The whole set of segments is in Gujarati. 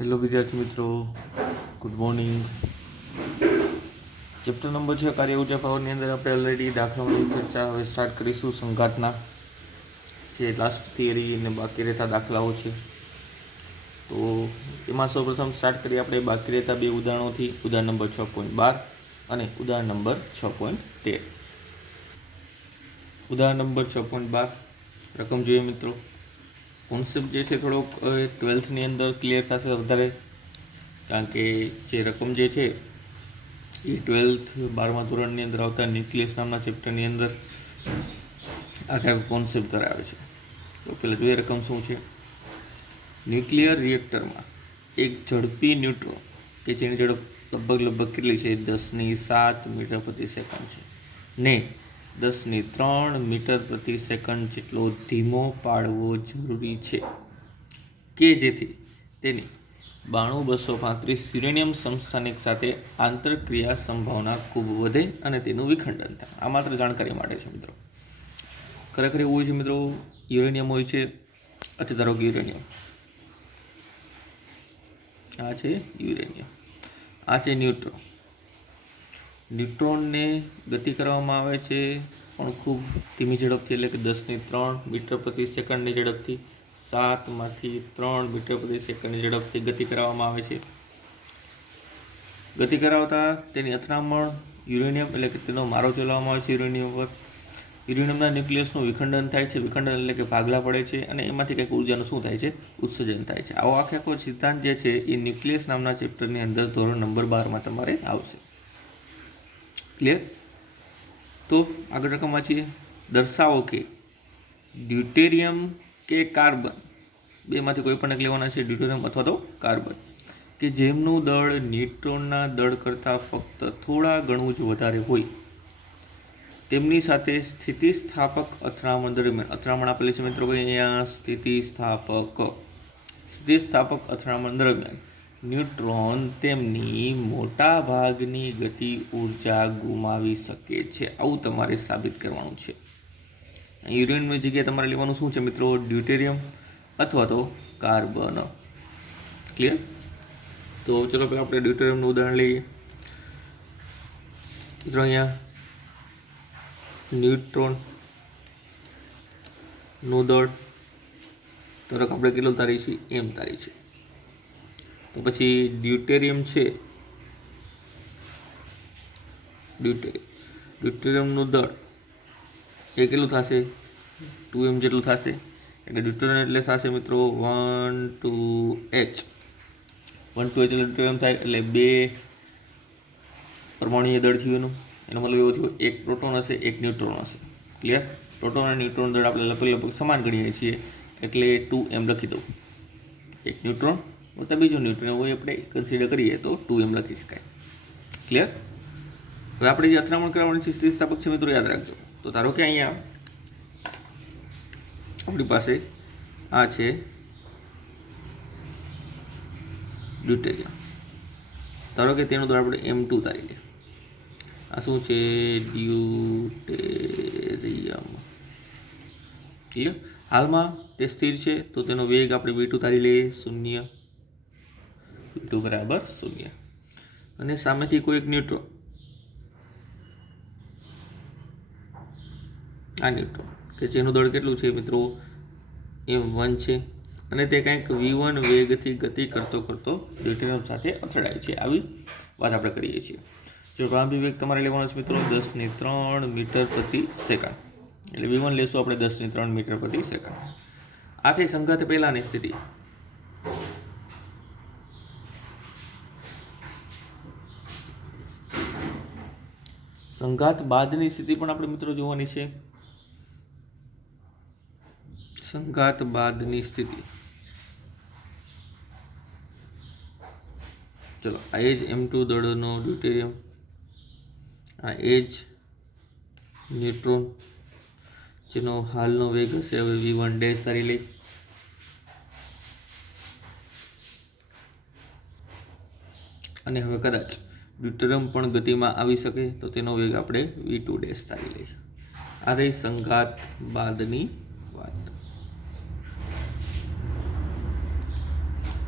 હેલો વિદ્યાર્થી મિત્રો, ગુડ મોર્નિંગ. ચેપ્ટર નંબર 6 કાર્ય ઉર્જા પાવરની અંદર આપણે ઓલરેડી દાખલાઓની ચર્ચા હવે સ્ટાર્ટ કરીશું. સંઘાતના જે લાસ્ટ થિયરી અને બાકી રહેતા દાખલાઓ છે, તો એમાં સૌપ્રથમ સ્ટાર્ટ કરીએ આપણે બાકી રહેતા બે ઉદાહરણોથી. ઉદાહરણ નંબર 6.12 અને ઉદાહરણ નંબર 6.13. ઉદાહરણ નંબર 6.12 રકમ જોઈએ મિત્રો. કોન્સેપ્ટ જે છે થોડોક 12થની અંદર ક્લિયર થશે વધારે, કારણ કે જે રકમ જે છે એ 12મા ધોરણની અંદર આવતા ન્યુક્લિયસ નામના ચેપ્ટરની અંદર આખા કોન્સેપ્ટ ધરાવે છે. તો પહેલાં જોઈએ રકમ શું છે. ન્યુક્લિયર રિએક્ટરમાં એક ઝડપી ન્યુટ્રોન કે જેની ઝડપ લગભગ કેટલી છે, 10⁷ મીટર પ્રતિ સેકન્ડ છે, ને 10⁻³ મીટર પ્રતિ સેકન્ડ જેટલો ધીમો પાડવો જરૂરી છે કે જેથી તેની 92235 યુરેનિયમ સમસ્થાનિક સાથે આંતરક્રિયા સંભાવના ખૂબ વધે અને તેનું વિખંડન થાય. આ માત્ર જાણકારી માટે છે મિત્રો. ખરેખર એવું હોય છે મિત્રો, યુરેનિયમ હોય છે. અચ્છા, ધારો કે યુરેનિયમ આ છે, યુરેનિયમ આ છે ન્યુટ્રોન. ન્યુટ્રોનને ગતિ કરવામાં આવે છે પણ ખૂબ ધીમી ઝડપથી, એટલે કે 10⁻³ મીટર પ્રતિ સેકન્ડની ઝડપથી. 7 × 3 મીટર પ્રતિ સેકન્ડની ઝડપથી ગતિ કરાવવામાં આવે છે. ગતિ કરાવતા તેની અથડામણ યુરેનિયમ, એટલે કે તેનો મારો ચલાવવામાં આવે છે યુરેનિયમ પર. યુરેનિયમના ન્યુક્લિયસનું વિખંડન થાય છે. વિખંડન એટલે કે ભાગલા પડે છે અને એમાંથી કંઈક ઉર્જાનું શું થાય છે, ઉત્સર્જન થાય છે. આવો આખો સિદ્ધાંત જે છે એ ન્યુક્લિયસ નામના ચેપ્ટરની અંદર ધોરણ નંબર 12માં તમારે આવશે. ક્લિયર? તો આગળ રકમ વાંચીએ. દર્શાવો કે ડ્યુટેરિયમ કે કાર્બન, બેમાંથી કોઈ પણ એક લેવાના છે, ડ્યુટેરિયમ અથવા તો કાર્બન, કે જેમનું દળ ન્યુટ્રોનના દળ કરતાં ફક્ત થોડા ઘણું જ વધારે હોય, તેમની સાથે સ્થિતિસ્થાપક અથડામણ દરમિયાન, અથડામણ આપેલી છે મિત્રો અહીંયા, સ્થિતિસ્થાપક અથડામણ દરમિયાન ન્યુટ્રોન તેમની મોટા ભાગની ગતિ ઉર્જા ગુમાવી શકે છે. આવું તમારે સાબિત કરવાનું છે. યુરેનિયમની જગ્યાએ તમારે લેવાનું શું છે મિત્રો, ડ્યુટેરિયમ અથવા તો કાર્બન. ક્લિયર? તો ચલો પહેલાં આપણે ડ્યુટેરિયમનું ઉદાહરણ લઈએ. મિત્રો અહીંયા ન્યુટ્રોનનું દળ તરફ આપણે કેટલું તારી છે, એમ તારી છે. તો પછી ડ્યુટેરિયમ છે, ડ્યુટેરિયમનું દળ એ કેટલું થશે, 2m જેટલું થશે. એટલે ડ્યુટેરિયમ એટલે થશે મિત્રો 12H. 12H એટલે ડ્યુટેરિયમ થાય એટલે 2 પરમાણુય દળ થયું એનું. એનો મતલબ એવો થયો, એક પ્રોટોન હશે, એક ન્યુટ્રોન હશે. ક્લિયર? પ્રોટોન અને ન્યુટ્રોન દળ આપણે લગભગ સમાન ગણીએ છીએ, એટલે 2m લખી દઉં. એક ન્યુટ્રોન વત્તા બીજું ન્યુટ્રોન એવું આપણે કન્સિડર કરીએ તો 2m લખી શકાય. ક્લિયર? હવે આપણે જે અથડામણ કરવાની છે સ્થિતિસ્થાપક છે મિત્રો, યાદ રાખજો. તો ધારો કે અહીંયા આપણી પાસે આ છે ડ્યુટેરિયમ. ધારો કે તેનું દળ આપણે M2 તારી લે. આ શું છે, ડ્યુટેરિયમ. ક્લિયર? હાલમાં તે સ્થિર છે, તો તેનો વેગ આપણે v2 તારી લઈએ, 0. v2 બરાબર 0. અને સામેથી કોઈ એક ન્યુટ્રોન, આ ન્યુટ્રોન કે જેનું દળ કેટલું છે મિત્રો, m1 છે, અને તે કંઈક v1 વેગથી ગતિ કરતો ડ્યુટેરિયમ સાથે અથડાય છે. આવી વાત આપણે કરીએ છીએ. જો પ્રારંભિક વેગ તમારે લેવાનો છે મિત્રો 10⁻³ મીટર પ્રતિ સેકન્ડ, એટલે v1 લેશું આપણે 10⁻³ મીટર પ્રતિ સેકન્ડ. આ થઈ સંઘાત પહેલાની સ્થિતિ. સંઘાત બાદની સ્થિતિ પણ આપણે મિત્રો જોવાની છે. સંઘાત બાદની સ્થિતિ, ચલો આ એ જ M2 દળનો ડ્યુટેરિયમ, આ એ જ ન્યુટ્રોન જેનો હાલનો વેગ હશે હવે v1 ડેશ તારી લઈ. અને હવે કદાચ ડ્યુટેરિયમ પણ ગતિમાં આવી શકે તો તેનો વેગ આપણે v2 ડેશ તારી લઈએ. આ રહી સંઘાત બાદની વાત.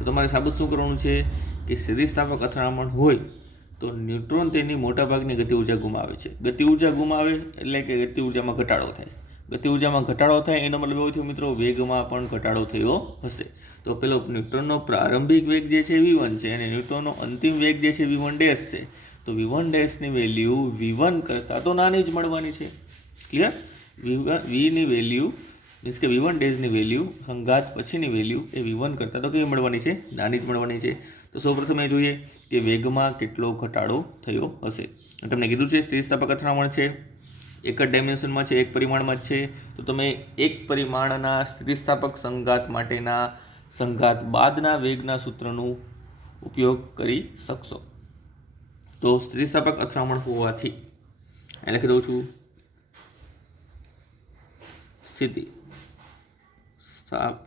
તો તમારે સાબિત શું કરવાનું છે કે સ્થિતિસ્થાપક અથડામણ હોય તો ન્યુટ્રોન તેની મોટાભાગની ગતિ ઉર્જા ગુમાવે છે. ગતિ ઉર્જા ગુમાવે એટલે કે ગતિ ઉર્જામાં ઘટાડો થાય. ગતિ ઉર્જામાં ઘટાડો થાય એનો મતલબ એવો થયો મિત્રો વેગમાં પણ ઘટાડો થયો હશે. તો પેલો ન્યુટ્રોનનો પ્રારંભિક વેગ જે છે v1 છે અને ન્યુટ્રોનનો અંતિમ વેગ જે છે v1 ડેશ છે. તો v1 ડેશની વેલ્યુ v1 કરતાં તો નાની જ મળવાની છે. ક્લિયર? vની વેલ્યુ મીન્સ કે v1 ડેશની વેલ્યુ સંઘાત પછીની વેલ્યુ એ v1 કરતાં તો કેવી મળવાની છે? નાની જ મળવાની છે. તો સૌપ્રથમ એ જોઈએ કે વેગમાં કેટલો ઘટાડો થયો હશે. તમને કીધું છે સ્થિતિસ્થાપક અથડામણ છે, એક જ ડાયમેન્શનમાં છે, એક પરિમાણમાં જ છે. તો તમે એક પરિમાણના સ્થિતિસ્થાપક સંઘાત માટેના સંઘાત બાદના વેગના સૂત્રનો ઉપયોગ કરી શકશો. તો સ્થિતિસ્થાપક અથડામણ હોવાથી અહીં લખી દઉં છું સ્થિતિસ્થાપક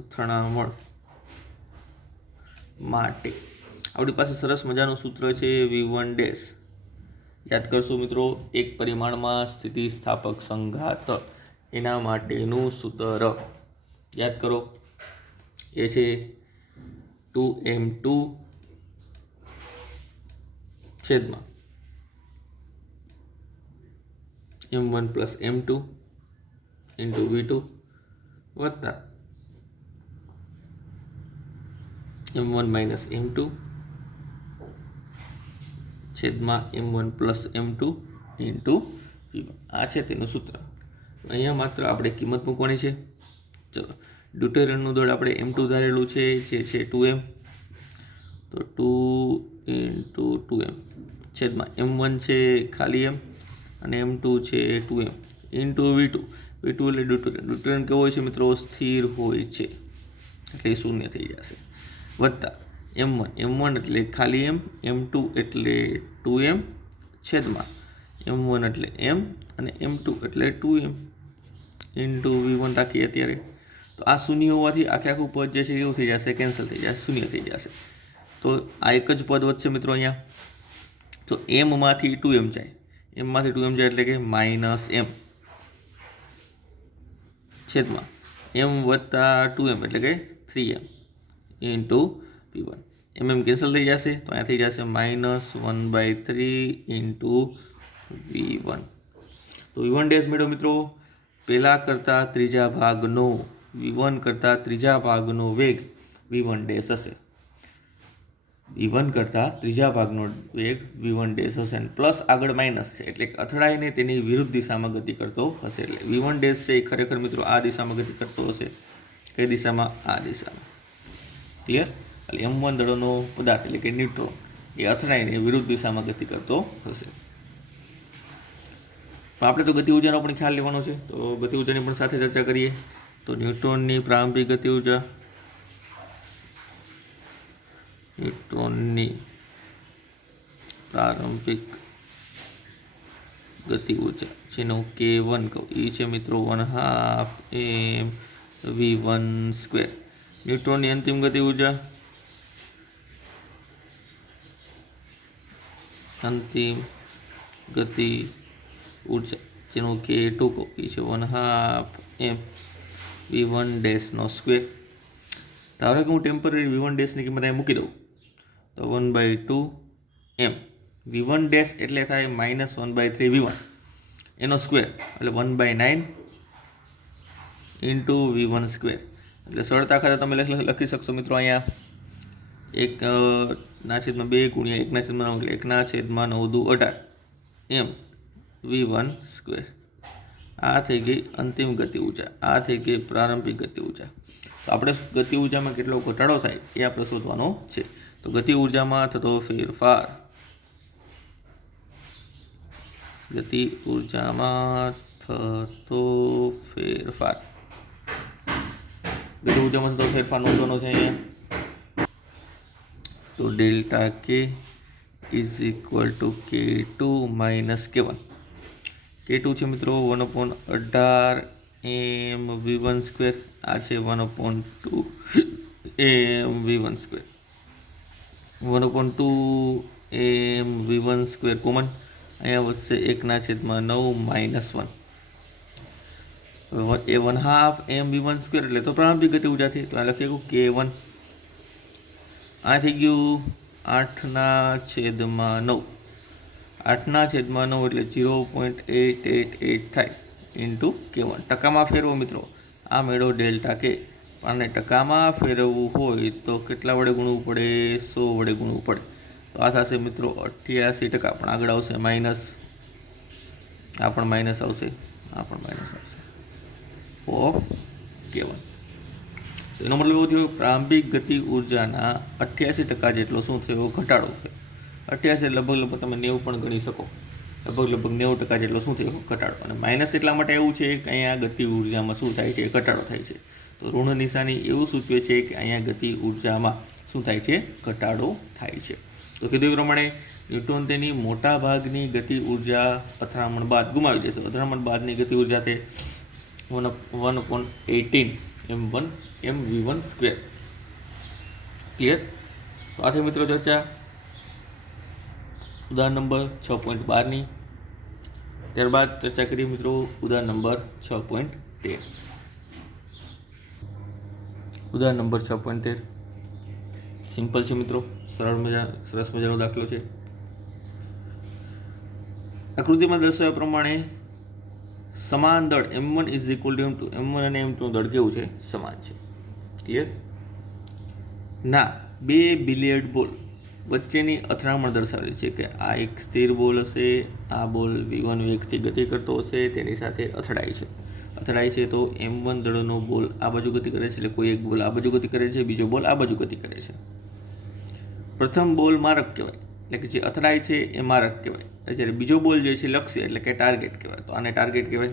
અથડામણ માટે આપણી પાસે સરસ મજાનું સૂત્ર છે v1 ડેશ. યાદ કરશો મિત્રો, એક પરિમાણમાં સ્થિતિસ્થાપક સંઘાત એના માટેનું સૂત્ર યાદ કરો. એ છે 2m2 છેદમાં m1 plus m2 into v2 વત્તા m1 માઇનસ m2 છેદમાં m1 plus m2 into v1. આ છે તેનું સૂત્ર. અહીંયા માત્ર આપણે કિંમત મૂકવાની છે. ચલો, ડ્યુટેરિયમનું દળ આપણે m2 ધારેલું છે જે છે 2m. તો 2 ઇન્ટુ 2m છેદમાં m1 છે ખાલી m અને m2 છે 2m ઇન્ટુ v2. v2 એટલે ડ્યુટેરિયમ કેવો હોય છે મિત્રો? સ્થિર હોય છે એટલે શૂન્ય થઈ જશે. વત્તા m1 એટલે ખાલી m, m2 એટલે 2m છેદમાં m1 એટલે m અને m2 એટલે 2m ઇન્ટુ v1 રાખીએ અત્યારે. તો આ શૂન્ય હોવાથી આખે આખું પદ જે છે એવું થઈ જશે, કેન્સલ થઈ જશે, શૂન્ય થઈ જશે. તો આ એક જ પદ વધશે મિત્રો અહીંયા. તો mમાંથી 2m જાય, mમાંથી 2m જાય એટલે કે માઇનસ m છેદમાં m વત્તા 2m એટલે કે 3m ઇન્ટુ v1. એમ કેન્સલ થઈ જશે તો અહીંયા થઈ જશે -1/3 ઇન્ટુ v1. તો v1 ડેશ મેળવો મિત્રો. પહેલા કરતાં ત્રીજા ભાગનો v1 કરતાં ત્રીજા ભાગનો વેગ v1 ડેશ હશે. v1 કરતાં ત્રીજા ભાગનો વેગ v1 ડેશ હશે અને પ્લસ આગળ માઇનસ છે એટલે અથડાઈને તેની વિરુદ્ધ દિશામાં ગતિ કરતો હશે. એટલે v1 ડેશ છે એ ખરેખર મિત્રો આ દિશામાં ગતિ કરતો હશે. કઈ દિશામાં? આ દિશામાં. ક્લિયર? એટલે m1 દળોનો પદાર્થ એટલે કે ન્યુટ્રોન એ અથડાઈને વિરુદ્ધ દિશામાં ગતિ કરતો હશે. પણ આપણે તો ગતિ ઉર્જાનો પણ ખ્યાલ લેવાનો છે. તો ગતિ ઉર્જાની પણ સાથે ચર્ચા કરીએ. તો ન્યુટ્રોનની પ્રારંભિક ગતિ ઉર્જા, ન્યુટ્રોનની પ્રારંભિક ગતિ ઉર્જા જેનો k1 કહું એ છે મિત્રો 1/2 m v1 સ્ક્વેર. ન્યુટ્રોનની અંતિમ ગતિ ઉર્જા, અંતિમ ગતિ ઉર્જા જેનો k2 કહું એ છે 1/2 m v1 ડેશનો સ્ક્વેર. ધારો કે હું ટેમ્પરરી v1 ડેશની કિંમત અહીં મૂકી દઉં તો 1/2 m v1 ડેશ એટલે થાય -1/3 v1 એનો સ્ક્વેર એટલે 1/9 ઇન્ટુ v1 સ્ક્વેર. એટલે સરળતા ખાતે તમે લખી શકશો મિત્રો અહીંયા 1/2 ગુણ્યા 1/9 એટલે 1/9 18 m v1 સ્ક્વેર. આ થઈ ગઈ અંતિમ ગતિ ઉર્જા, આ થઈ ગઈ પ્રારંભિક ગતિ ઉર્જા. તો આપણે ગતિ ઉર્જામાં કેટલો ઘટાડો થાય એ આપણે શોધવાનો છે. તો ગતિ ઉર્જામાં થતો ફેરફાર, ગતિ ઉર્જામાં થતો ફેરફાર, ગતિ ઉર્જામાં થતો ફેરફાર નોંધવાનો છે અહીંયા. તો ડેલ્ટા કે is equal to k2 minus k1. k2 છે મિત્રો 1/18 m v1 સ્ક્વેર. આ છે 1/2 m v1 square. 1/2 m v1 square common અહીંયા વધશે 1/9 -1. એ 1/2 mv1 એટલે તો પ્રારંભિક ગતિ ઉર્જા થઈ. તો આ લખીએ K1. આ થઈ ગયું 8/9. 8/9 એટલે 0.888 થાય ઇન્ટુ K1. ટકામાં ફેરવો મિત્રો, આ મેળવો ડેલ્ટા કે. અને ટકામાં ફેરવવું હોય તો કેટલા વડે ગુણવું પડે? 100 વડે ગુણવું પડે. તો આ થશે મિત્રો 88%. પણ આગળ આવશે માઇનસ, આ પણ માઇનસ આવશે, આ પણ માઇનસ આવશે ઓફ K1. તો એનો મતલબ એવો થયો પ્રારંભિક ગતિ ઉર્જાના 88% જેટલો શું થયો? ઘટાડો થયો. 88 લગભગ તમે 90 પણ ગણી શકો. લગભગ 90% જેટલો શું થયો? ઘટાડો. અને માઇનસ એટલા માટે એવું છે કે અહીંયા ગતિ ઉર્જામાં શું થાય છે? ઘટાડો થાય છે. તો ઋણ નિશાની એવું સૂચવે છે કે અહીંયા ગતિ ઉર્જામાં શું થાય છે? ઘટાડો થાય છે. તો કીધું એ પ્રમાણે ન્યૂટન તેની મોટા ભાગની ગતિ ઉર્જા અથડામણ બાદ ગુમાવી દેશે. અથડામણ બાદની ગતિ ઉર્જા છે 1/18 mv1/2. ક્લિયર? તો આથી મિત્રો ચર્ચા ઉદાહરણ નંબર 6.12ની. ત્યારબાદ ચર્ચા કરીએ મિત્રો ઉદાહરણ નંબર 6.13. ઉદાહરણ નંબર 6.13 સિમ્પલ છે મિત્રો, સરસ મજાનો દાખલો છે. આકૃતિમાં દર્શાવ્યા પ્રમાણે સમાન દળ m1 = m2. m1 અને m2 નું દળ કેવું છે? સમાન છે. ક્લિયર? ના બે બિલિયર્ડ બોલ વચ્ચેની અથડામણ દર્શાવેલી છે કે આ એક સ્થિર બોલ હશે, આ બોલ v1 વેગથી ગતિ કરતો હશે, તેની સાથે અથડાય છે. તો m1 દળનો બોલ આ બાજુ ગતિ કરે છે, એટલે કોઈ એક બોલ આ બાજુ ગતિ કરે છે, બીજો બોલ આ બાજુ ગતિ કરે છે. પ્રથમ બોલ મારક કહેવાય, એટલે કે જે અથડાય છે એ મારક કહેવાય. જ્યારે બીજો બોલ જે છે લક્ષ્ય, એટલે કે ટાર્ગેટ કહેવાય. તો આને ટાર્ગેટ કહેવાય.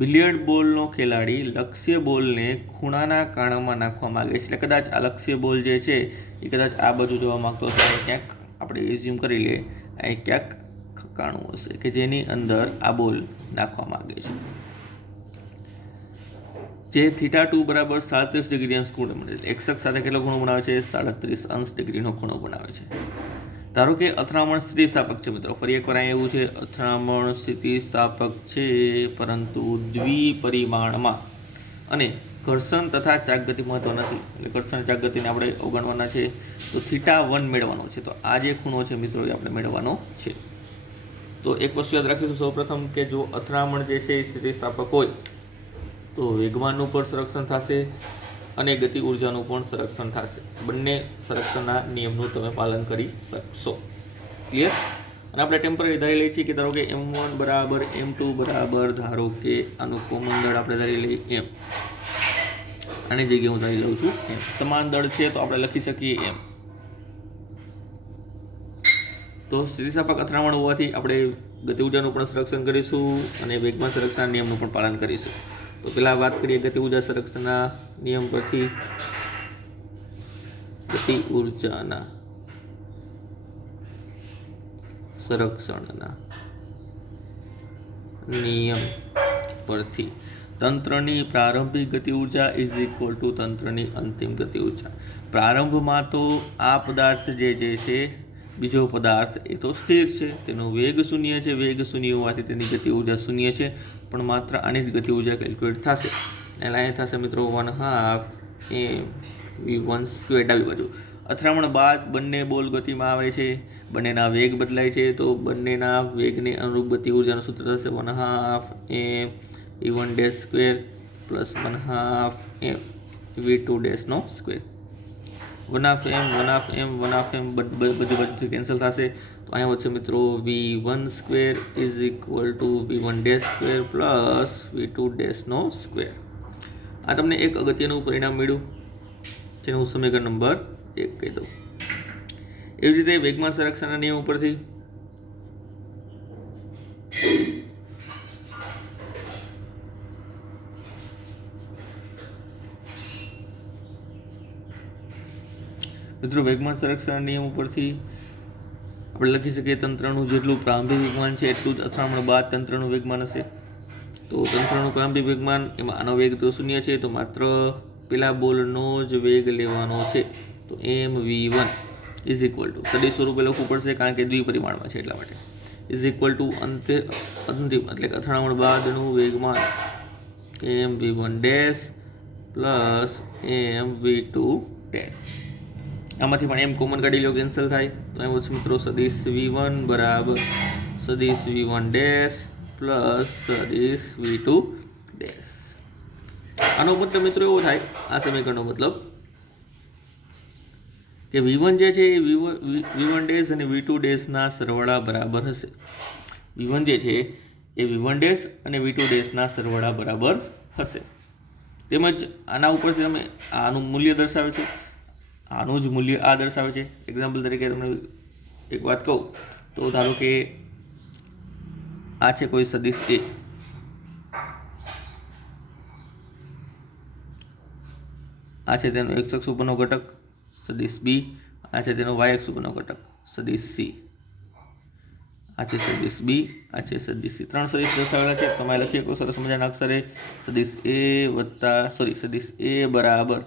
બિલિયર્ડ બોલનો ખેલાડી લક્ષ્ય બોલને ખૂણાના કાણામાં નાખવા માંગે છે. એટલે કદાચ આ લક્ષ્ય બોલ જે છે એ કદાચ આ બાજુ જવા માંગતો હશે, ક્યાંક આપણે એઝ્યુમ કરી લઈએ અહીં ક્યાંક કાણું હશે કે જેની અંદર આ બોલ નાખવા માંગે છે. જે θ2 બરાબર 37° ખૂણો મળે છે. એક્સ અક્ષ સાથે કેટલો ખૂણો બનાવે છે? 37° ખૂણો બનાવે છે. ધારો કે અથડામણ સ્થિતિસ્થાપક છે મિત્રો. ફરી એકવાર અહીં એવું છે, અથડામણ સ્થિતિસ્થાપક છે પરંતુ દ્વિપરિમાણમાં, અને ઘર્ષણ તથા ચાકગતિ મહત્વ નથી. એટલે ઘર્ષણ ચાકગતિને આપણે અવગણવાના છે. તો θ1 મેળવવાનો છે. તો આ જે ખૂણો છે મિત્રો એ આપણે મેળવવાનો છે. તો એક વસ્તુ યાદ રાખીશું સૌપ્રથમ કે જો અથડામણ જે છે એ સ્થિતિસ્થાપક હોય તો વેગમાનનું પણ સંરક્ષણ થશે અને ગતિ ઉર્જાનું પણ સંરક્ષણ થશે. બંને સંરક્ષણના નિયમનું તમે પાલન કરી શકશો. ક્લિયર? અને આપણે ટેમ્પરરી ધારી લઈએ છીએ કે ધારો કે m1 બરાબર m2 બરાબર ધારો કે આનું કોમન દળ આપણે ધારી લઈએ m. આની જગ્યાએ હું ધારી લઉં છું m. સમાન દળ છે તો આપણે લખી શકીએ m. તો સ્થિતિસ્થાપક અથડામણ હોવાથી આપણે ગતિ ઉર્જાનું પણ સંરક્ષણ કરીશું અને વેગમાન સંરક્ષણના નિયમનું પણ પાલન કરીશું. તો પહેલા વાત કરીએ ગતિ ઉર્જા સંરક્ષણના નિયમ પરથી. ગતિ ઉર્જાના સંરક્ષણના નિયમ પરથી તંત્રની પ્રારંભિક ગતિ ઉર્જા = તંત્રની અંતિમ ગતિ ઉર્જા. પ્રારંભમાં તો આ પદાર્થ જે છે બીજો પદાર્થ એ તો સ્થિર છે, તેનો વેગ શૂન્ય છે. વેગ શૂન્ય હોવાથી તેની ગતિ ઉર્જા શૂન્ય છે, પણ માત્ર આની જ ગતિ ઉર્જા કેલ્ક્યુલેટ થશે. એટલે અહીં થશે મિત્રો 1/2 mv1/2 ડાબી બાજુ. અથડામણ બાદ બંને બોલ ગતિમાં આવે છે, બંનેના વેગ બદલાય છે, તો બંનેના વેગને અનુરૂપ ગતિ ઉર્જાનું સૂત્ર થશે 1/2 mv1-2 + 1/2 mv2-2. 1/2 m બધી બાજુથી કેન્સલ થશે. તો અહીંયા વચ્ચે મિત્રો v1² = v1-2 + v2-2. આ તમને એક અગત્યનું પરિણામ મળ્યું જેને હું સમીકરણ નંબર 1 કહી દઉં. એવી રીતે વેગમાન સંરક્ષણના નિયમ ઉપરથી મિત્રો વેગમાન સંરક્ષણના નિયમ ઉપરથી આપણે લખી શકીએ તંત્રનું જેટલું પ્રારંભિક વેગમાન છે એટલું જ અથડામણ બાદ તંત્રનું વેગમાન હશે. તો તંત્રનું પ્રારંભિક વેગમાન એમાં આનો વેગ તો શૂન્ય છે, તો માત્ર પેલા બોલનો જ વેગ લેવાનો છે. તો mv1 = સદી સ્વરૂપે લખવું પડશે કારણ કે દ્વિપરિમાણમાં છે એટલા માટે = અંતિમ એટલે કે અથડામણ બાદનું વેગમાન am_v1 dash plus am_v2 dash. આમાંથી પણ એમ કોમન કાઢી લો, કેન્સલ થાય. તો એમ વચ્ચે મિત્રો સદિશ v1 બરાબર સદિશ v1 ડેશ પ્લસ સદિશ v2 ડેશ. આનો મતલબ મિત્રો એવો થાય, આ સમીકરણનો મતલબ કે v1 જે છે એ v1 ડેશ અને v2 ડેશના સરવાળા બરાબર હશે. v1 જે છે એ v1 ડેશ અને v2 ડેશના સરવાળા બરાબર હશે. તેમજ આના ઉપરથી તમે આનું મૂલ્ય દર્શાવે છે, આનું જ મૂલ્ય આ દર્શાવે છે. એક્ઝામ્પલ તરીકે તમને એક વાત કહું તો ધારો કે આ છે કોઈ સદિશ એ, આ છે તેનો x અક્ષ ઉપરનો ઘટક સદિશ બી, આ છે તેનો y અક્ષ ઉપરનો ઘટક સદિશ સી, આ છે સદિશ બી, આ છે સદિશ સી. ત્રણ સદિશ દર્શાવેલા છે. તમે લખી શકો સરસ મજાના અક્ષરે સદિશ એ બરાબર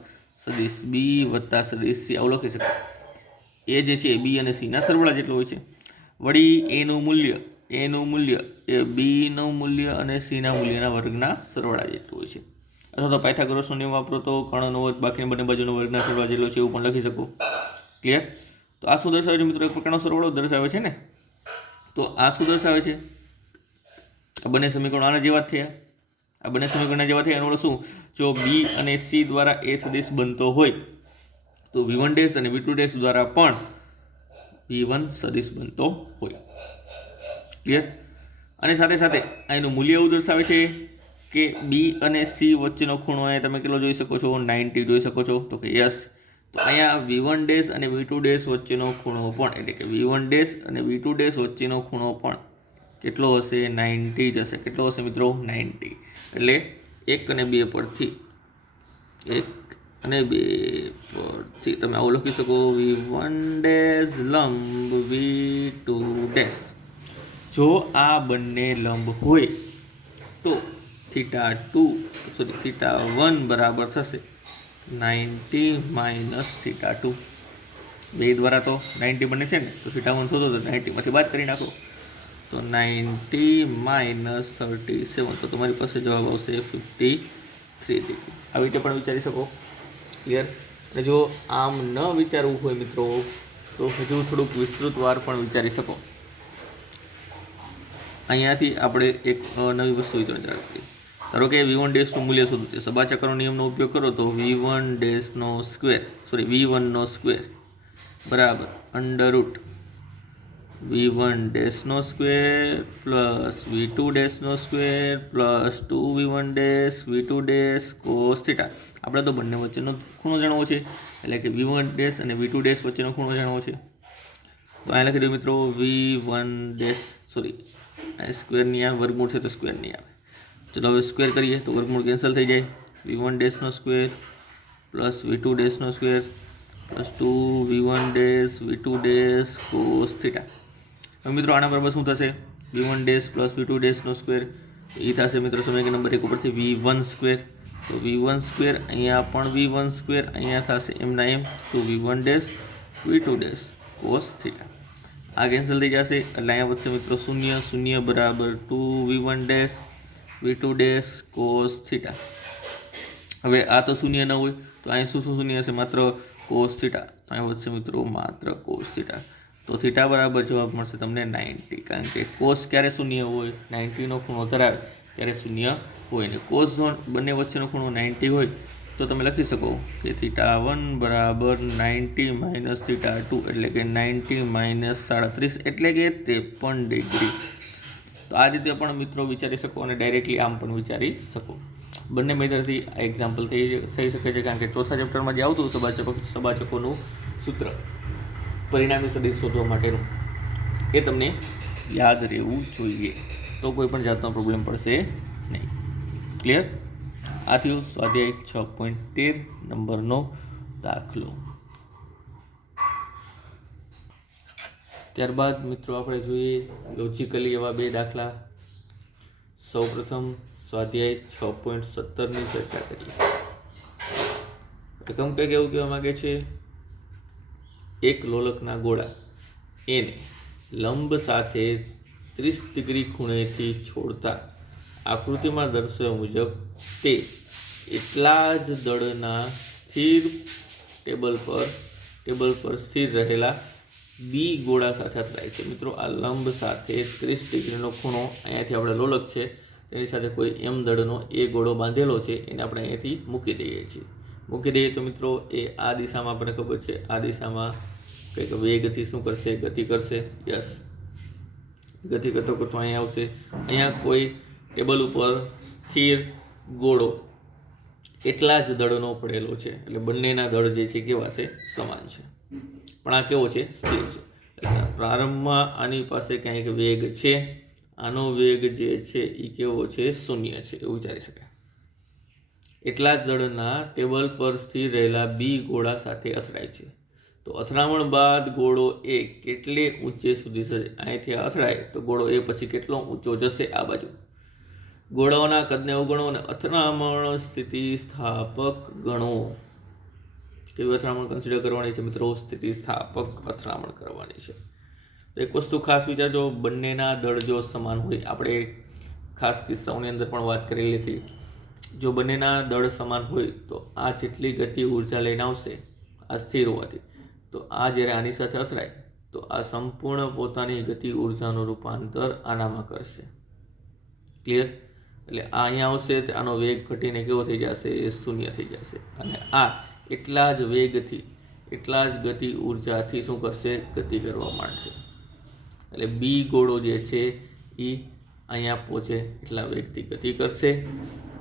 સદિશ બી વત્તા સદિશ સી, આવું લખી શકાય. એ જે છે બી અને સીના સરવાળા જેટલો હોય છે. વળી એનું મૂલ્ય એ બીનું મૂલ્ય અને સીના મૂલ્યના વર્ગના સરવાળા જેટલું હોય છે. અથવા તો પાયથાગોરસનો નિયમ વાપરો તો કર્ણનો વર્ગ બાકીની બંને બાજુનો વર્ગના સરવાળા જેટલો છે એવું પણ લખી શકો. ક્લિયર? તો આ શું દર્શાવે છે મિત્રો? એક પ્રકારનો સરવાળો દર્શાવે છે ને. તો આ શું દર્શાવે છે? આ બંને સમીકરણો આના જેવા થયા. આ બંને સમીકરણના જેવા થયા એનો શું? જો બી અને સી દ્વારા એ સદિશ બનતો હોય તો v1 ડેશ અને v2 ડેશ દ્વારા પણ v1 સદિશ બનતો હોય. ક્લિયર? અને સાથે સાથે એનું મૂલ્ય એવું દર્શાવે છે કે બી અને સી વચ્ચેનો ખૂણો અહીંયા તમે કેટલો જોઈ શકો છો? 90 જોઈ શકો છો. તો કે યસ. તો અહીંયા v1 ડેશ અને v2 ડેશ વચ્ચેનો ખૂણો પણ એટલે કે v1 ડેશ અને v2 ડેશ વચ્ચેનો ખૂણો પણ કેટલો હશે? 90 જ હશે. કેટલો હશે મિત્રો? 90. એટલે 1 અને 2 પરથી તમે આવું લખી શકો v1 ડેશ લંબ v2 ડેશ. જો આ બંને લંબ હોય તો θ1 બરાબર થશે 90 માઇનસ θ2. બે દ્વારા તો 90 બને છે ને, તો θ1 શોધો તો 90માંથી બાદ કરી નાખો તો 90 માઇનસ 37. તો તમારી પાસે જવાબ આવશે 53 ડિગ્રી. આવી રીતે પણ વિચારી શકો. ક્લિયર? અને જો આમ ન વિચારવું હોય મિત્રો તો હજુ થોડુંક વિસ્તૃત વાર પણ વિચારી શકો. અહીંયાથી આપણે એક નવી વસ્તુ વિચારણા કરીએ. ધારો કે v1 ડેશનું મૂલ્ય શોધવું છે. સબાચક્રનો નિયમનો ઉપયોગ કરો તો v1 નો સ્ક્વેર બરાબર અંડરરૂટ v1 ડેશનો સ્ક્વેર પ્લસ v2 ડેશનો square plus 2v1 dash v2 dash cos theta. આપણે તો બંને વચ્ચેનો ખૂણો જાણવો છે, એટલે કે v1 ડેશ અને v2 ડેશ વચ્ચેનો ખૂણો જાણવો છે. તો અહીં લખી દો મિત્રો v1 ડેશ સ્ક્વેરની આ વર્ગમૂળ છે તો સ્ક્વેરની આવે. ચલો હવે સ્ક્વેર કરીએ તો વર્ગમૂળ કેન્સલ થઈ જાય. v1 ડેશનો સ્ક્વેર પ્લસ v2 ડેશનો square plus 2v1 dash v2 dash cos theta. હવે મિત્રો આના બરાબર શું થશે? v1 ડેશ પ્લસ v2 ડેશનો સ્ક્વેર એ થશે મિત્રો સમીકરણ નંબર 1 ઉપરથી v1 સ્ક્વેર. તો v1 સ્ક્વેર અહીંયા પણ v1 સ્ક્વેર અહીંયા થશે એમના એમ 2v1 dash v2 dash cos theta. આ કેન્સલ થઈ જશે એટલે અહીંયા વધશે મિત્રો 0 બરાબર 2v1 dash v2 dash cos theta. હવે આ તો શૂન્ય ન હોય તો અહીંયા શું શૂન્ય હશે? માત્ર કોસ થીટા. તો અહીંયા વધશે મિત્રો માત્ર કોસ થીટા. તો થીટા બરાબર જવાબ મળશે તમને 90. કારણ કે કોસ ક્યારે શૂન્ય હોય? 90નો ખૂણો ધરાવે ત્યારે શૂન્ય હોય ને કોસ ઝોન બંને વચ્ચેનો ખૂણો 90 હોય તો તમે લખી શકો કે θ1 બરાબર 90 માઇનસ θ2 એટલે કે 90 માઇનસ 37 એટલે કે 53 ડિગ્રી. તો આ રીતે પણ મિત્રો વિચારી શકો અને ડાયરેક્ટલી આમ પણ વિચારી શકો. બંને મેથડથી આ એક્ઝામ્પલ થઈ શકે છે. કારણ કે ચોથા ચેપ્ટરમાં જે આવતું સબાચકોનું સૂત્ર પરિણામી સદિશ શોધવા માટેનું એ તમને યાદ રહેવું જોઈએ. તો કોઈ પણ જાતનો પ્રોબ્લેમ પડશે નહીં. ક્લિયર? આ થયું સ્વાધ્યાય 6.13 નંબરનો દાખલો. ત્યારબાદ મિત્રો આપણે જોઈએ લોજિકલી એવા બે દાખલા. સૌપ્રથમ સ્વાધ્યાય 6.17ની ચર્ચા કરીએ. એકમ કંઈક એવું કહેવા માંગે છે એક લોલકના ગોળા એને લંબ સાથે 30 ડિગ્રી ખૂણેથી છોડતા આકૃતિમાં દર્શાવ્યા મુજબ તે એટલા જ દળના સ્થિર ટેબલ પર સ્થિર રહેલા બી ગોળા સાથે અથડાય છે. મિત્રો, આ લંબ સાથે 30 ડિગ્રીનો ખૂણો અહીંયાથી આપણે લોલક છે તેની સાથે કોઈ એમ દળનો એ ગોળો બાંધેલો છે, એને આપણે અહીંયાથી મૂકી દઈએ છીએ. મૂકી દઈએ તો મિત્રો એ આ દિશામાં આપણને ખબર છે, આ દિશામાં કંઈક વેગથી શું કરશે, ગતિ કરશે. યસ, ગતિ કરતો કરતો અહીંયા આવશે. અહીંયા કોઈ ટેબલ ઉપર સ્થિર ગોળો એટલા જ દળનો પડેલો છે, એટલે બંનેના દળ જે છે કેવા છે, સમાન છે. પણ આ કેવો છે, સ્થિર છે. એટલે પ્રારંભમાં આની પાસે કંઈક વેગ છે, આનો વેગ જે છે એ કેવો છે, શૂન્ય છે, એવું વિચારી શકાય. એટલા જ દળના ટેબલ પર સ્થિર રહેલા બી ગોળા સાથે અથડાય છે. તો અથડામણ બાદ ગોળો એ કેટલે ઊંચે સુધી જશે? અહીંથી અથડાય તો ગોળો એ પછી કેટલો ઊંચો જશે? આ બાજુ. ગોળાઓના કદને અવગણો અને અથડામણ સ્થિતિસ્થાપક ગણો. કેવી અથડામણ કન્સિડર કરવાની છે મિત્રો? સ્થિતિસ્થાપક અથડામણ કરવાની છે. તો એક વસ્તુ ખાસ વિચારજો, બંનેના દળ જો સમાન હોય, આપણે ખાસ કિસ્સાઓની અંદર પણ વાત કરેલી હતી, જો બંનેના દળ સમાન હોય તો આ જેટલી ગતિ ઉર્જા લઈને આવશે, આ સ્થિર હોવાથી, તો આ જ્યારે આની સાથે અથડાય તો આ સંપૂર્ણ પોતાની ગતિ ઉર્જાનું રૂપાંતર આનામાં કરશે. ક્લિયર? એટલે આ અહીંયા આવશે તો આનો વેગ ઘટીને કેવો થઈ જશે? એ શૂન્ય થઈ જશે. અને આ એટલા જ વેગથી, એટલા જ ગતિ ઉર્જાથી શું કરશે? ગતિ કરવા માંડશે. એટલે બી ગોળો જે છે એ અહીંયા પહોંચે એટલા વેગથી ગતિ કરશે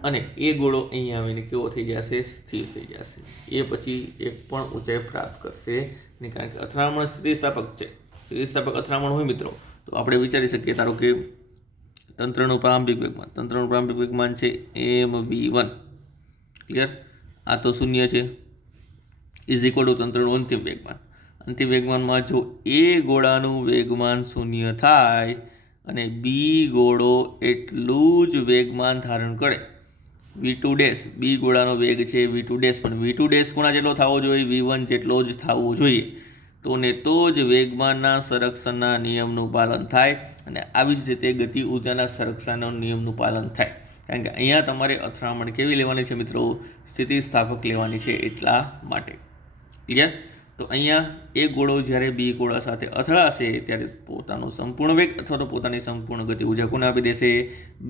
અને એ ગોળો અહીંયા આવીને કેવો થઈ જશે? સ્થિર થઈ જશે. એ પછી એક પણ ઊંચાઈ પ્રાપ્ત કરશે નહીં, કારણ કે અથડામણ સ્થિતિસ્થાપક છે. સ્થિતિસ્થાપક અથડામણ હોય મિત્રો તો આપણે વિચારી શકીએ, ધારો કે તંત્રનું પ્રારંભિક વેગમાન છે mv1. ક્લિયર? આ તો શૂન્ય છે, ઇઝ ઇક્વલ ટુ તંત્રનું અંતિમ વેગમાન. અંતિમ વેગમાનમાં જો એ ગોળાનું વેગમાન શૂન્ય થાય અને બી ગોળો એટલું જ વેગમાન ધારણ કરે, v2 ડેશ, બી ગોળાનો વેગ છે v2 ડેશ, પણ v2 ડેશ કોના જેટલો થવો જોઈએ? v1 જેટલો જ થવો જોઈએ. તો ને તો જ વેગમાનના સંરક્ષણના નિયમનું પાલન થાય અને આવી જ રીતે ગતિ ઉર્જાના સંરક્ષણના નિયમનું પાલન થાય. કારણ કે અહીંયા તમારે અથડામણ કેવી લેવાની છે મિત્રો? સ્થિતિસ્થાપક લેવાની છે, એટલા માટે. ક્લિયર? તો અહીંયા એ ગોળો જ્યારે બી ગોળા સાથે અથડાશે ત્યારે પોતાનો સંપૂર્ણ વેગ અથવા તો પોતાની સંપૂર્ણ ગતિ ઉર્જા કોને આપી દેશે?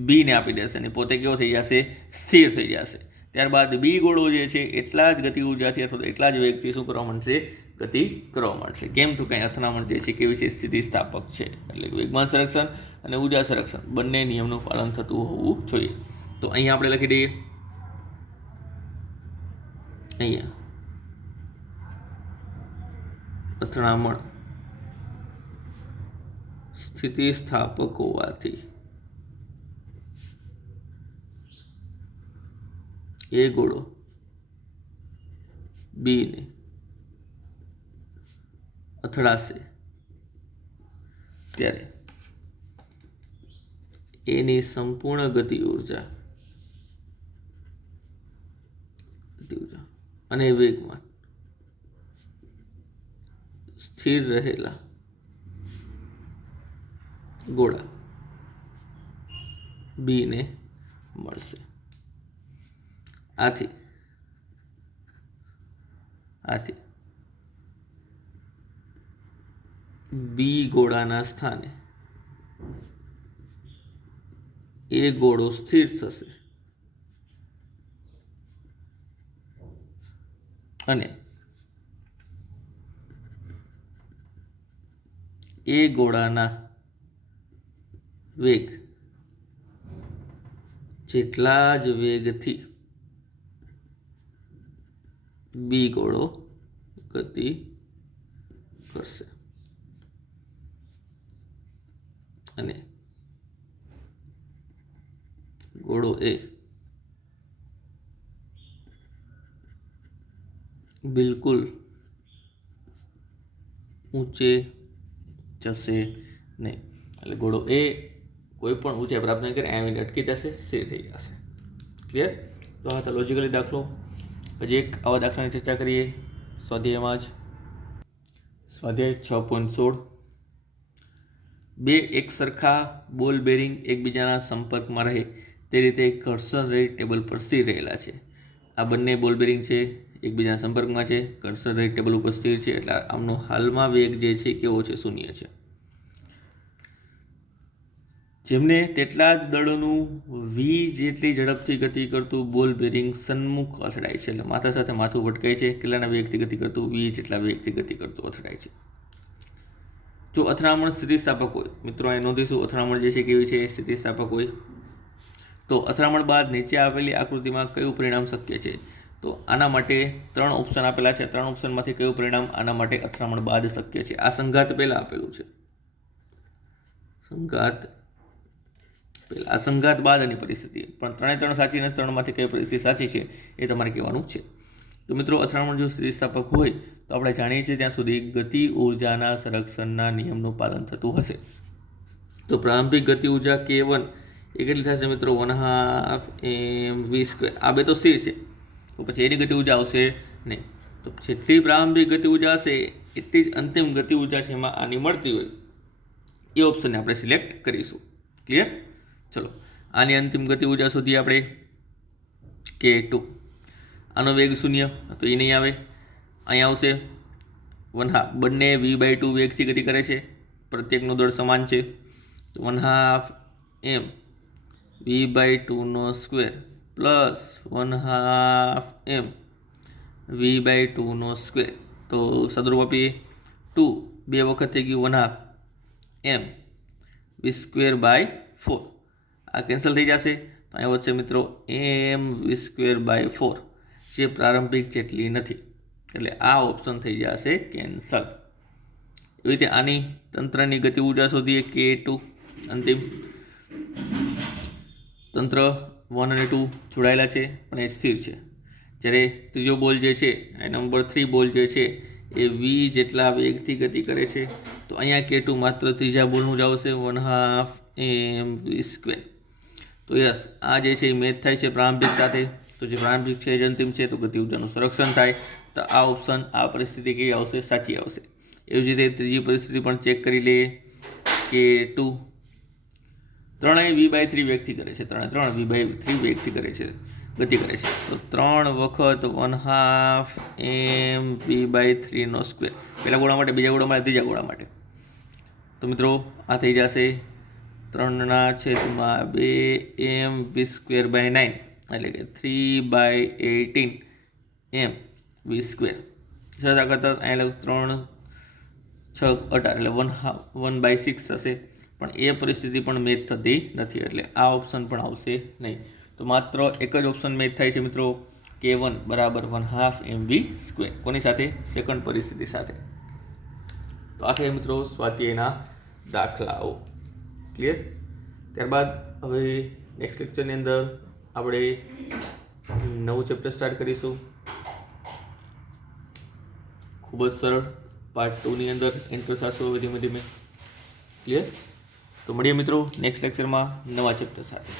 બીને આપી દેશે અને પોતે કેવો થઈ જશે? સ્થિર થઈ જશે. ત્યારબાદ બી ગોળો જે છે એટલા જ ગતિ ઉર્જાથી અથવા તો એટલા જ વેગથી શું કરવા માંડશે? ગતિ કરવા માંડશે. કેમ? તો કંઈ અથડામણ જે છે કેવી છે? સ્થિતિસ્થાપક છે. એટલે વેગમાન સંરક્ષણ અને ઉર્જા સંરક્ષણ બંને નિયમનું પાલન થતું હોવું જોઈએ. તો અહીંયા આપણે લખી દઈએ, અહીંયા અથડામણ સ્થિતિસ્થાપક હોવાથી એ ગોળો બીને અથડાશે ત્યારે એની સંપૂર્ણ ગતિ ઉર્જા અને વેગમાન સ્થિર રહેલા ગોળા બીને મળશે. આથી બી ગોળાના સ્થાને એ ગોળો સ્થિર થશે અને એ ગોળાના વેગ જેટલા જ વેગથી બી ગોળો ગતિ કરશે અને ગોળો એ બિલકુલ ઊંચે જશે નહીં. એટલે ગોળો એ કોઈ પણ ઊંચાઈ પ્રાપ્ત નહીં કરે, આવીને અટકી જશે, સ્થિર થઈ જશે. ક્લિયર? તો આ તો લોજિકલી દાખલો. હજી એક આવા દાખલાની ચર્ચા કરીએ સ્વાધ્યાયમાં જ. સ્વાધ્યાય 6.16. બે એક સરખા બોલ બેરિંગ એકબીજાના સંપર્કમાં રહે તે રીતે ઘર્ષણ રહિત ટેબલ પર સ્થિર રહેલા છે. આ બંને બોલ બેરિંગ છે, એકબીજાના સંપર્કમાં છે, ઘર્ષણ રહિત ટેબલ ઉપર સ્થિર છે, એટલે આમનો હાલમાં વેગ જે છે કેવો છે? 0 છે. જેમને તેટલા જ દળોનું v જેટલી ઝડપથી ગતિ કરતું બોલ બેરિંગ સન્મુખ અથડાય છે, એટલે માથા સાથે માથું ભટકાય છે. કેટલાના વેગથી ગતિ કરતું? v જેટલા વેગથી ગતિ કરતું અથડાય છે. જો અથડામણ સ્થિતિસ્થાપક હોય, મિત્રો અહીં નોંધીશું અથડામણ જે છે કેવી છે? સ્થિતિસ્થાપક હોય. તો અથડામણ બાદ નીચે આપેલી આકૃતિમાં કયું પરિણામ શક્ય છે? તો આના માટે 3 ઓપ્શન આપેલા છે. 3 ઓપ્શનમાંથી કયું પરિણામ આના માટે અથડામણ બાદ શક્ય છે? આ સંઘાત પહેલા આપેલું છે, સંઘાત બાદની પરિસ્થિતિ, પણ 3 સાચી અને 3માંથી કઈ પરિસ્થિતિ સાચી છે એ તમારે કહેવાનું છે. તો મિત્રો અથડામણ જો સ્થિતિસ્થાપક હોય તો આપણે જાણીએ છીએ ત્યાં સુધી ગતિ ઉર્જાના સંરક્ષણના નિયમનું પાલન થતું હશે. તો પ્રારંભિક ગતિ ઉર્જા K1 એ કેટલી થશે મિત્રો? 1/2 mv². આ બે તો સ્થિર છે, તો પછી એની ગતિ ઉર્જા આવશે નહીં. તો જેટલી પ્રારંભિક ગતિ ઉર્જા હશે એટલી જ અંતિમ ગતિ ઉર્જા છે એમાં આની મળતી હોય એ ઓપ્શનને આપણે સિલેક્ટ કરીશું. ક્લિયર? ચલો, આની અંતિમ ગતિ ઉર્જા સુધી આપણે K2. આનો વેગ 0, તો એ નહીં આવે. અહીંયા આવશે 1/2. બંને v/2 વેગથી ગતિ કરે છે, પ્રત્યેકનું દળ સમાન છે. તો 1/2 m v/2² plus 1/2 m v/2². તો સદરૂપ આપીએ 2, 2 વખત થઈ ગયું 1/2 m v²/4. આ કેન્સલ થઈ જશે, તો અહીંયા વધશે મિત્રો m v²/4, જે પ્રારંભિક જેટલી નથી, એટલે આ ઓપ્શન થઈ જશે કેન્સલ. એવી રીતે આની તંત્રની ગતિ ઉર્જા શોધીએ K2 અંતિમ. તંત્ર 1 અને 2 જોડાયેલા છે પણ એ સ્થિર છે. જ્યારે ત્રીજો બોલ જે છે એ નંબર 3 બોલ જે છે એ v જેટલા વેગથી ગતિ કરે છે, તો અહીંયા K2 માત્ર ત્રીજા બોલનું જ આવશે 1/2 m v². તો યસ, આ જે છે એ મેચ થાય છે પ્રારંભિક સાથે. તો જે પ્રારંભિક છે એ અંતિમ છે, તો ગતિ ઉર્જાનું સંરક્ષણ થાય. તો આ ઓપ્શન, આ પરિસ્થિતિ કેવી આવશે? સાચી આવશે. એવી જ રીતે ત્રીજી પરિસ્થિતિ પણ ચેક કરી લઈએ. K2 ત્રણેય v/3 વેગથી કરે છે, 3 v/3 વેગથી કરે છે, ગતિ કરે છે. તો 3 વખત 1/2 m v/3². પહેલા ગોળા માટે, બીજા ગોળા માટે, ત્રીજા ગોળા માટે. તો મિત્રો આ થઈ જશે 3/2 m v²/9, એટલે કે 3/18 m v². સરસ કરતા અહીંયા 3 6 18 એટલે 1/6 થશે, પણ એ પરિસ્થિતિ પણ મેચ થતી નથી, એટલે આ ઓપ્શન પણ આવશે નહીં. તો માત્ર એક જ ઓપ્શન મેચ થાય છે મિત્રો, K1 બરાબર 1/2 mv². કોની સાથે? સેકન્ડ પરિસ્થિતિ સાથે. તો આ છે મિત્રો સ્વાધ્યાયના દાખલાઓ. ક્લિયર? ત્યારબાદ હવે નેક્સ્ટ લેક્ચરની અંદર આપણે નવું ચેપ્ટર સ્ટાર્ટ કરીશું. ખૂબ જ સરળ. પાર્ટ 2ની અંદર એન્ટર થશું હવે ધીમે ધીમે. ક્લિયર? તો મળીએ મિત્રો નેક્સ્ટ લેક્ચરમાં નવા ચેપ્ટર સાથે.